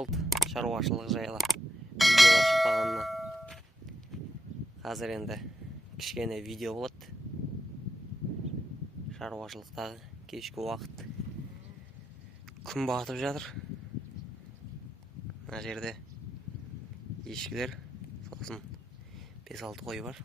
болды шаруашылық жайлы видеолар шықпағанына. Қазір енді кішкене видео болады. Шаруашылықтағы кешкі уақыт. Күн батып жатыр. Мына жерде ешкілер, сосын 5-6 қой бар.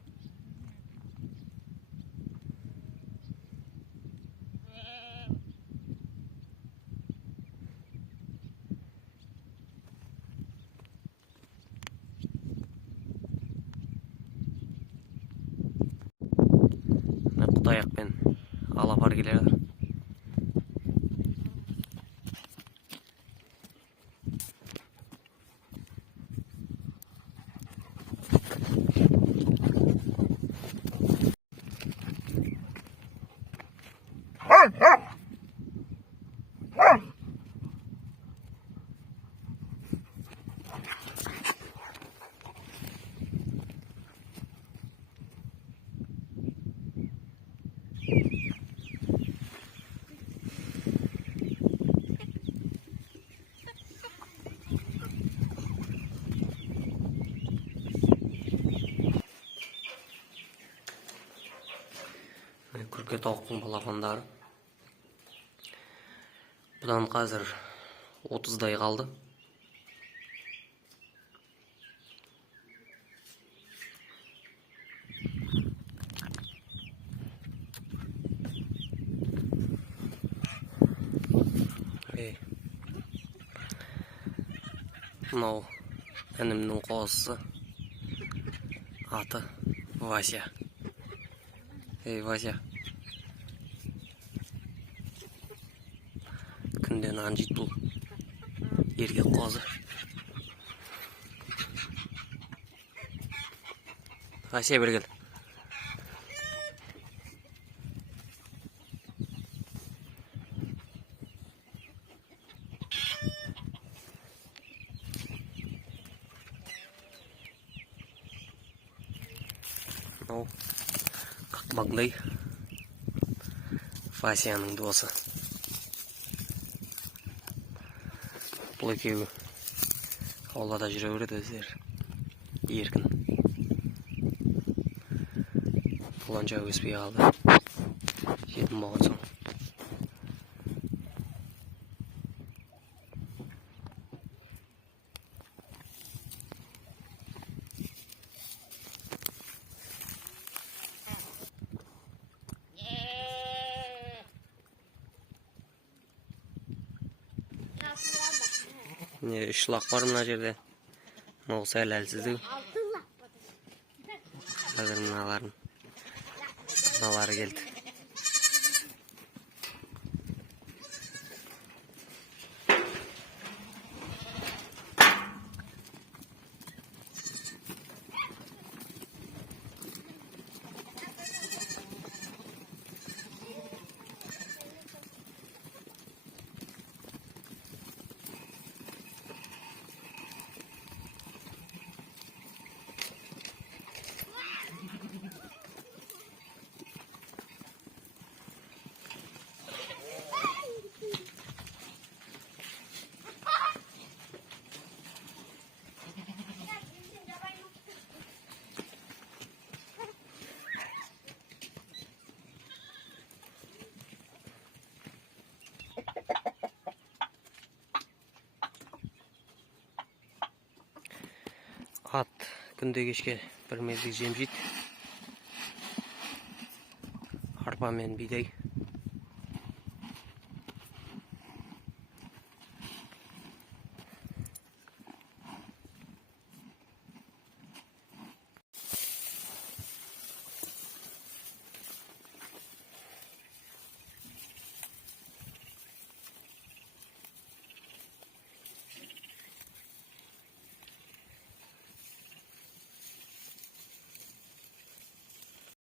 Құтаяқпен алапар келе жатыр. Күрке тауықтың балапандары. Бұдан қазір 30-дай қалды. Мынау інімнің қозысы. Аты Вася. Вася. Күнде нан жейді бұл еркек қозы. Вася, бері кел. Мынау қақпағындай Васяның досы. Бұл екеуі аулада жүре береді өздері еркін. Бұл анша өспей қалды. Жетім болған соң. Үш лақ бар мына жерде. Мынау сәл әлсіздеу. Қазір мыналары келді. Ат күнде кешке бір мезгіл жем жейді. Арпа мен бидай.